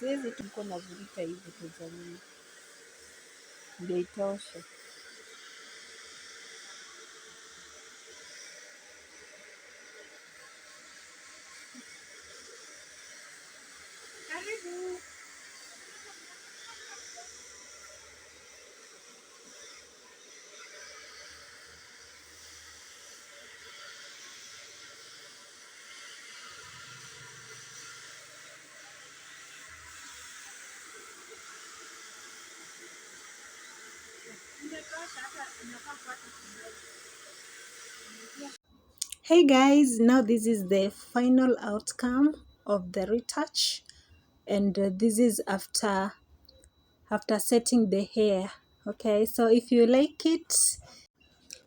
Siwezi tuko na vurika hivi kwa jamii. Ndio itoshe. Karibu. Hey guys, now this is the final outcome of the retouch, and this is after setting the hair. Okay, so if you like it,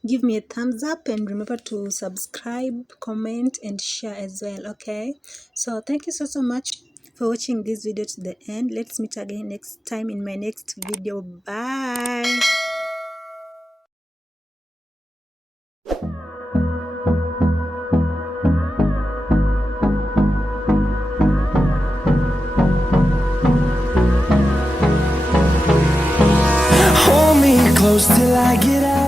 give me a thumbs up and remember to subscribe, comment and share as well. Okay, so thank you so much for watching this video to the end. Let's meet again next time in my next video. Bye. Hold me close till I get out.